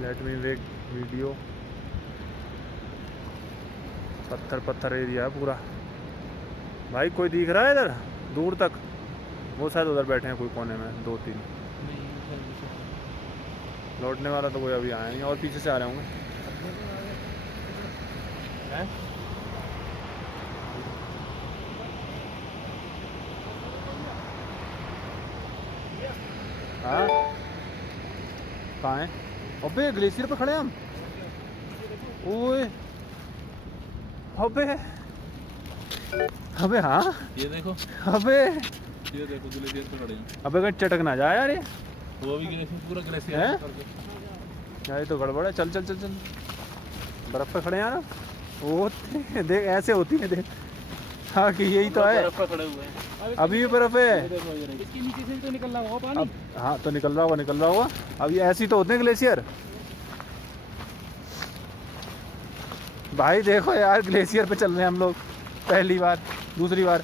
Let me make video. पत्थर पत्थर area है पूरा। भाई कोई दिख रहा है इधर दूर तक? वो शायद उधर बैठे हैं कोई कोने में, 2-3। लौटने वाला तो कोई अभी आया नहीं, और पीछे से आ रहे होंगे। हाँ कहाँ है? अबे ग्लेशियर पे खड़े हैं हम। ओए अबे अबे हाँ ये देखो, अबे ये देखो ग्लेशियर पे खड़े हैं। अबे कहीं चटक ना जाए यार ये। वो भी ग्लेशियर, पूरा ग्लेशियर है? है। यार ये तो गड़बड़ है। चल चल चल चल, बर्फ पे खड़े हैं यार। वो देख ऐसे होती है, देख। हाँ कि यही तो है, बर्फ पे खड़े हुए हैं। अभी भी बर्फ है। इसके नीचे से तो निकल रहा होगा पानी। हाँ तो निकल रहा होगा। अब ये ऐसी तो होते हैं ग्लेशियर। भाई देखो यार, ग्लेशियर पे चल रहे हैं हम लोग पहली बार, दूसरी बार।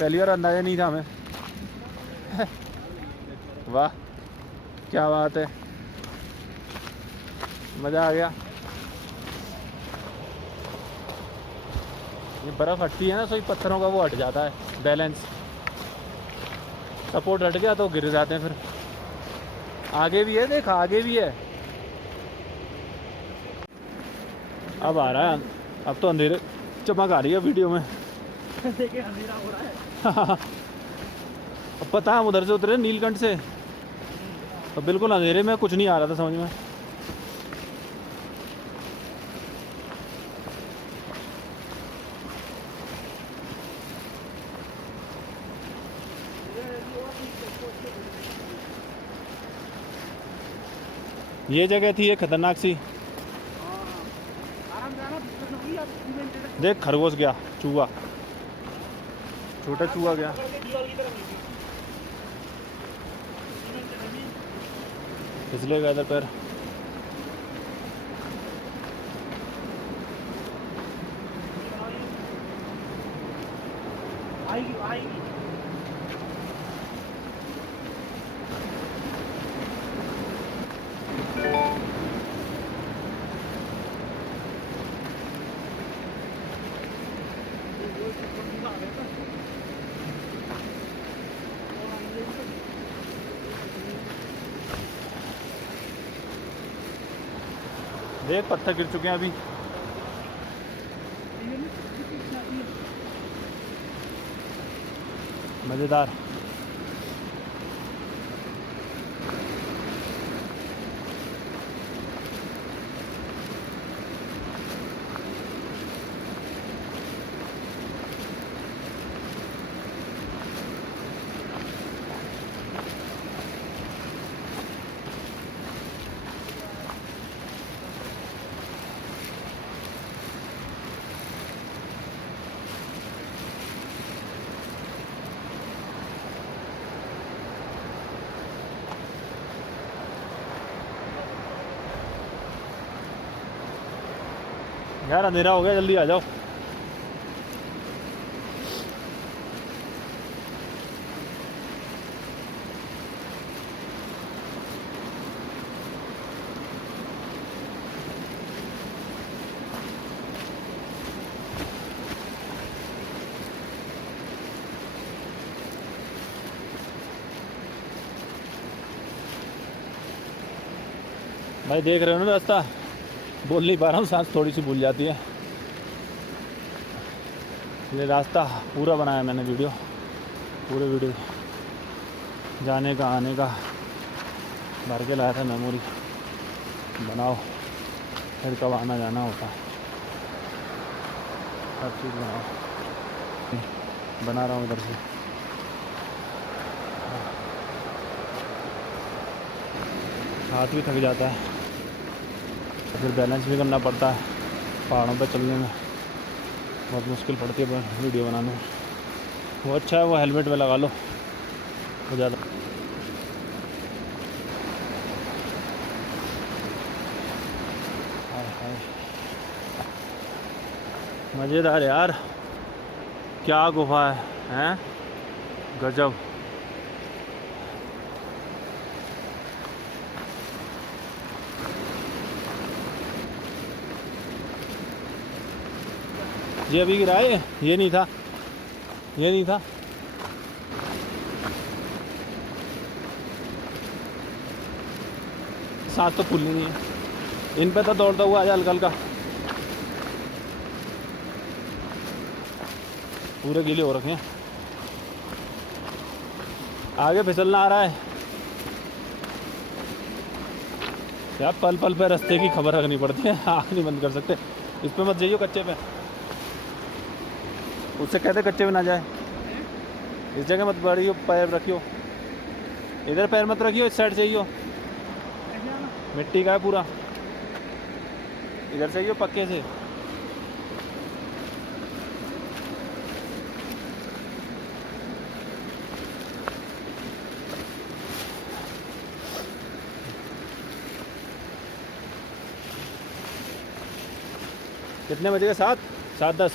पहली बार अंदाजा नहीं था हमें। वाह क्या बात है, मज़ा आ गया। ये बर्फ़ हटती है ना, तो पत्थरों का वो हट जाता है बैलेंस, सपोर्ट हट गया तो गिर जाते हैं फिर। आगे भी है, देख आगे भी है। अब आ रहा है, अब तो अंधेरे चमक आ रही है वीडियो में। देखे अंधेरा हो रहा है। अब पता है हम उधर से उतरे नीलकंठ से, तो बिल्कुल अंधेरे में कुछ नहीं आ रहा था समझ में। ये जगह थी ये खतरनाक सी। देख खरगोश गया, चूहा, छोटा चूहा गया। फिसलेगा इधर पैर। देख पत्थर गिर चुके हैं अभी। मज़ेदार। यार अंधेरा हो गया, जल्दी आ जाओ। भाई देख रहे हो ना रास्ता, बोल नहीं पा रहा हूँ, सांस थोड़ी सी भूल जाती है। ये रास्ता पूरा बनाया मैंने, वीडियो पूरे वीडियो जाने का आने का भर के लाया था, मेमोरी बनाओ फिर कब आना जाना होता है, हर चीज़ बनाओ। बना रहा हूँ इधर से। हाथ भी थक जाता है, फिर बैलेंस भी करना पड़ता है पहाड़ों पर चलने में, बहुत मुश्किल पड़ती है वीडियो बनाने में। वो अच्छा है वो हेलमेट में लगा लो, वो ज़्यादा। मज़ेदार यार, क्या गुफा है, हैं गजब। ये अभी गिरा है, ये नहीं था, ये नहीं था। सांस तो खुलनी नहीं है इन पे, तो दौड़ता हुआ आजा हल्का हल्का। पूरे गीले हो रखे हैं, आगे फिसलना आ रहा है यार। पल पल पे रास्ते की खबर रखनी पड़ती है, आँख नहीं बंद कर सकते। इस पे मत जाइयो कच्चे पे, उससे कहते कच्चे पे ना जाए। इस जगह मत बढ़ियो, पैर रखियो इधर, पैर मत रखियो, इस साइड चाहिए। मिट्टी का है पूरा, इधर चाहिए पक्के से। कितने बजे? 7:10।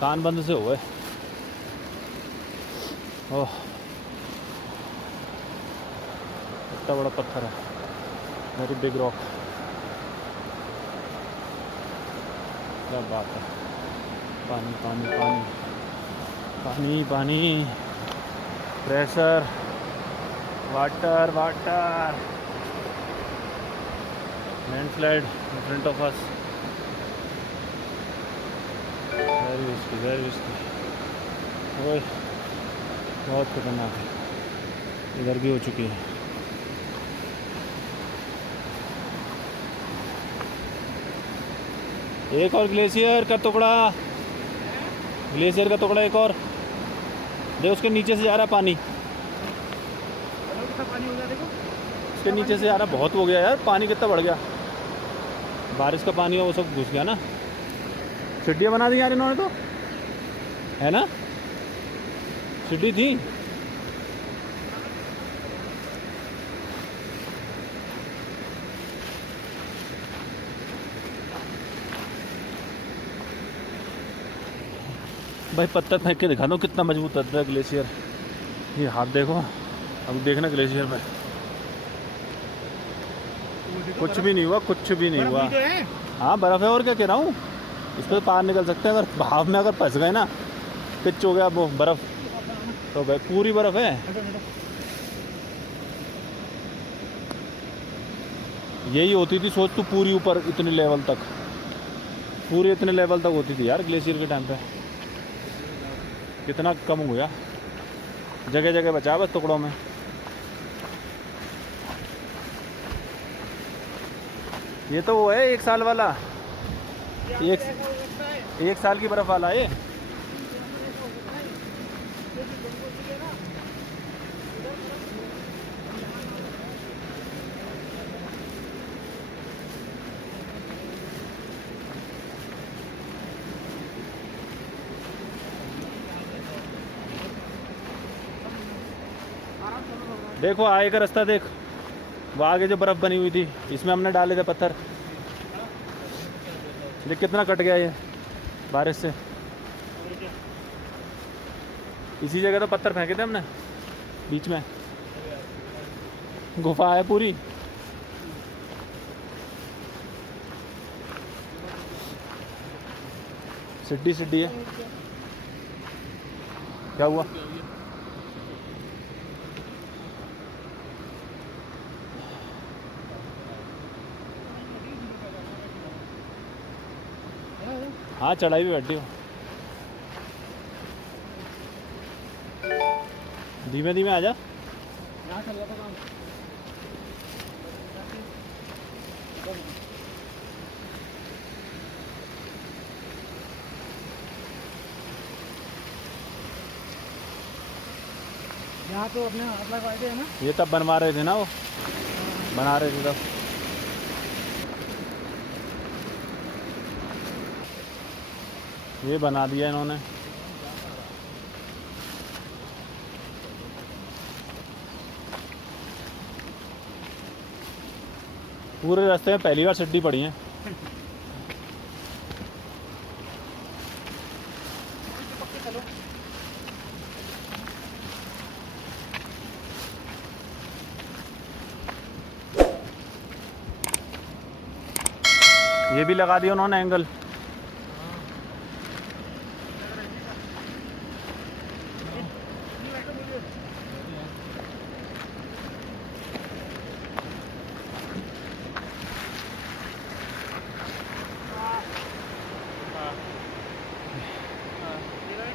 कान बंद से हुए। ओह, इतना बड़ा पत्थर है, वेरी बिग रॉक। क्या बात है। पानी पानी पानी पानी पानी, pressure, water water. Landslide in front of us, very risky, very risky। ओए, बहुत खतरनाक है। इधर भी हो चुकी है। एक और ग्लेशियर का टुकड़ा, ग्लेशियर का टुकड़ा एक और। देख उसके नीचे से जा रहा पानी, पानी हो गया देखो, उसके नीचे से जा रहा। बहुत हो गया यार, पानी कितना बढ़ गया। बारिश का पानी हो वो सब घुस गया ना। सीढ़ियाँ बना दी यार इन्होंने तो, है ना? सीढ़ी थी। भाई पत्थर फेंक के दिखा दो कितना मजबूत है ग्लेशियर। ये हाथ देखो, अब देखना ग्लेशियर पे कुछ भी नहीं हुआ, कुछ भी नहीं हुआ। हाँ बर्फ़ है, और क्या कह रहा हूँ। इस पर पार निकल सकते हैं, अगर भाव में अगर फंस गए ना, पिच हो गया वो बर्फ़, तो भाई पूरी बर्फ़ है। यही होती थी सोच तू, पूरी ऊपर इतने लेवल तक, पूरी इतने लेवल तक होती थी यार ग्लेशियर के टाइम पे। कितना कम हो गया, जगह जगह बचा बस टुकड़ों में। ये तो वो है 1 साल वाला, एक साल की बर्फ वाला है। देखो आगे का रास्ता देख, वो आगे जो बर्फ़ बनी हुई थी इसमें हमने डाले थे पत्थर। देख कितना कट गया ये बारिश से। इसी जगह तो पत्थर फेंके थे हमने, बीच में गुफा है पूरी। सिड्डी सिड्डी है। क्या हुआ? हाँ चढ़ाई भी बैठी हो, धीमे धीमे आ जा। यहाँ तो अपने हाथ लगवाए थे ना, ये तब बनवा रहे थे ना, वो बना रहे थे तब। ये बना दिया इन्होंने। पूरे रास्ते में पहली बार सिड्डी पड़ी है। ये भी लगा दिया उन्होंने एंगल।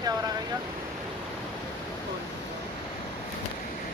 क्या हो रहा है भैया?